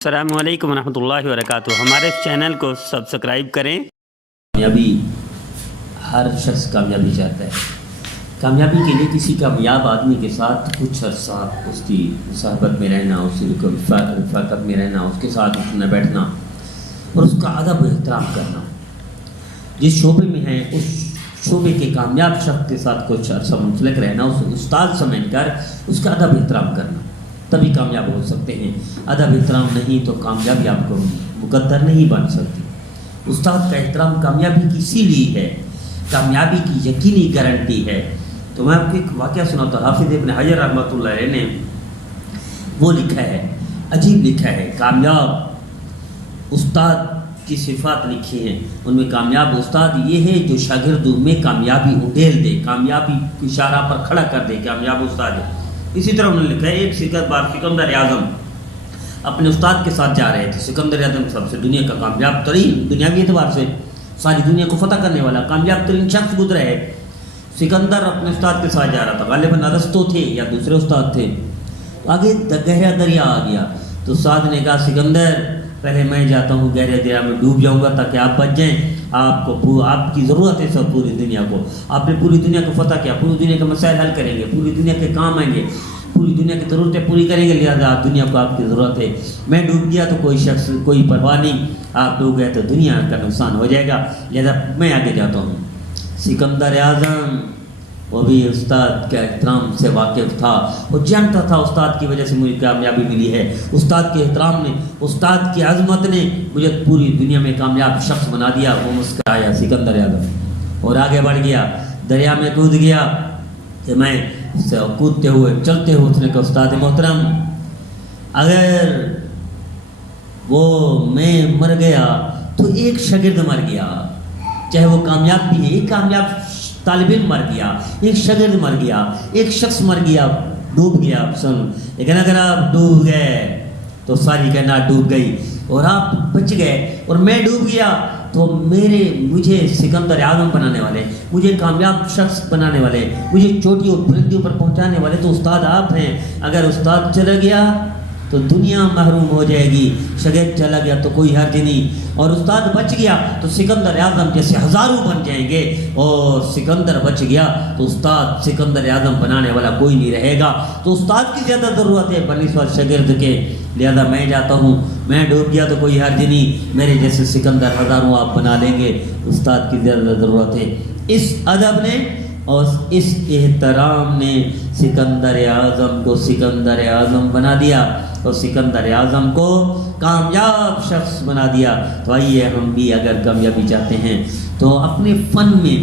السلام علیکم ورحمۃ اللہ وبرکاتہ۔ ہمارے چینل کو سبسکرائب کریں۔ کامیابی، ہر شخص کامیابی چاہتا ہے۔ کامیابی کے لیے کسی کامیاب آدمی کے ساتھ کچھ عرصہ اس کی صحبت میں رہنا، اس کی رفاقت میں رہنا، اس کے ساتھ اٹھنا بیٹھنا اور اس کا ادب و احترام کرنا۔ جس شعبے میں ہے اس شعبے کے کامیاب شخص کے ساتھ کچھ عرصہ منسلک رہنا، اس استاد سمجھ کر اس کا ادب و احترام کرنا، تبھی کامیاب ہو سکتے ہیں۔ ادب احترام نہیں تو کامیابی آپ کو مقدر نہیں بن سکتی۔ استاد کا احترام کامیابی کی اسی لیے ہے، کامیابی کی یقینی گارنٹی ہے۔ تو میں آپ کو ایک واقعہ سناتا ہوں۔ حافظ ابن حجر رحمۃ اللہ علیہ نے وہ لکھا ہے، عجیب لکھا ہے، کامیاب استاد کی صفات لکھی ہیں۔ ان میں کامیاب استاد یہ ہے جو شاگردوں میں کامیابی اڈیل دے، کامیابی کی شاہراہ پر کھڑا کر دے، کامیاب استاد ہے۔ اسی طرح انہوں نے لکھا ہے، ایک بار سکندر اعظم اپنے استاد کے ساتھ جا رہے تھے۔ سکندر اعظم سب سے دنیا کا کامیاب ترین، دنیاوی اعتبار سے ساری دنیا کو فتح کرنے والا کامیاب ترین شخص گزرا ہے۔ سکندر اپنے استاد کے ساتھ جا رہا تھا، غالباً ارسطو تھے یا دوسرے استاد تھے۔ آگے گہرا دریا آ گیا تو استاد نے کہا، سکندر پہلے میں جاتا ہوں، گہرے دریا میں ڈوب جاؤں گا تاکہ آپ بچ جائیں، آپ کی ضرورت ہے سب پوری دنیا کو، آپ نے پوری دنیا کو فتح کیا، پوری دنیا کے مسائل حل کریں گے، پوری دنیا کے کام آئیں گے، پوری دنیا کی ضرورتیں پوری کریں گے، لہٰذا آپ دنیا کو آپ کی ضرورت ہے۔ میں ڈوب گیا تو کوئی شخص کوئی پرواہ نہیں، آپ ڈوب گئے تو دنیا کا نقصان ہو جائے گا، لہٰذا میں آگے جاتا ہوں۔ سکندر اعظم وہ بھی استاد کے احترام سے واقف تھا، وہ جانتا تھا استاد کی وجہ سے مجھے کامیابی ملی ہے، استاد کے احترام نے، استاد کی عظمت نے مجھے پوری دنیا میں کامیاب شخص بنا دیا۔ وہ مسکرایا سکندر اعظم اور آگے بڑھ گیا، دریا میں کود گیا کہ میں کودتے ہوئے چلتے ہوئے اس نے کہا، استاد محترم اگر وہ میں مر گیا تو ایک شاگرد مر گیا، چاہے وہ کامیاب بھی ہے، ایک کامیاب طالب علم مر گیا، ایک شاگرد مر گیا، ایک شخص مر گیا، ڈوب گیا سن، لیکن اگر آپ ڈوب گئے تو ساری کائنات ڈوب گئی، اور آپ بچ گئے اور میں ڈوب گیا تو مجھے سکندر اعظم بنانے والے، مجھے کامیاب شخص بنانے والے، مجھے چوٹیوں بلندیوں پر پہنچانے والے تو استاد آپ ہیں۔ اگر استاد چلا گیا تو دنیا محروم ہو جائے گی، شاگرد چلا گیا تو کوئی حرج نہیں، اور استاد بچ گیا تو سکندر اعظم جیسے ہزاروں بن جائیں گے، اور سکندر بچ گیا تو استاد سکندر اعظم بنانے والا کوئی نہیں رہے گا۔ تو استاد کی زیادہ ضرورت ہے بنسبت شاگرد کے، لہذا میں جاتا ہوں، میں ڈوب گیا تو کوئی حرج نہیں، میرے جیسے سکندر ہزاروں آپ بنا لیں گے، استاد کی زیادہ ضرورت ہے۔ اس ادب نے اور اس احترام نے سکندر اعظم کو سکندر اعظم بنا دیا اور سکندر اعظم کو کامیاب شخص بنا دیا۔ تو آئیے ہم بھی اگر کامیابی چاہتے ہیں تو اپنے فن میں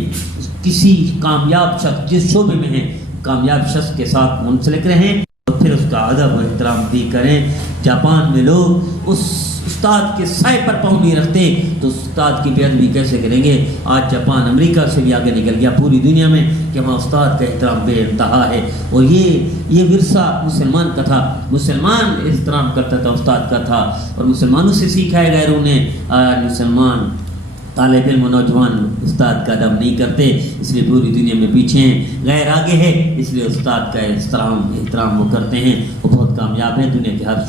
کسی کامیاب شخص جس شعبے میں ہیں کامیاب شخص کے ساتھ منسلک رہیں اور پھر اس کا ادب و احترام بھی کریں۔ جاپان میں لوگ اس استاد کے سائے پر پاؤں نہیں رکھتے تو استاد کی بے ادبی کیسے کریں گے؟ آج جاپان امریکہ سے بھی آگے نکل گیا پوری دنیا میں کہ وہاں استاد کا احترام بے انتہا ہے، اور یہ ورثہ مسلمان کا تھا، مسلمان احترام کرتا تھا، استاد کا تھا، اور مسلمانوں سے سیکھا ہے غیروں نے۔ آج مسلمان طالب علم و نوجوان استاد کا ادب نہیں کرتے، اس لیے پوری دنیا میں پیچھے ہیں، غیر آگے ہے، اس لیے استاد کا احترام وہ کرتے ہیں، وہ بہت کامیاب ہیں دنیا کے ہر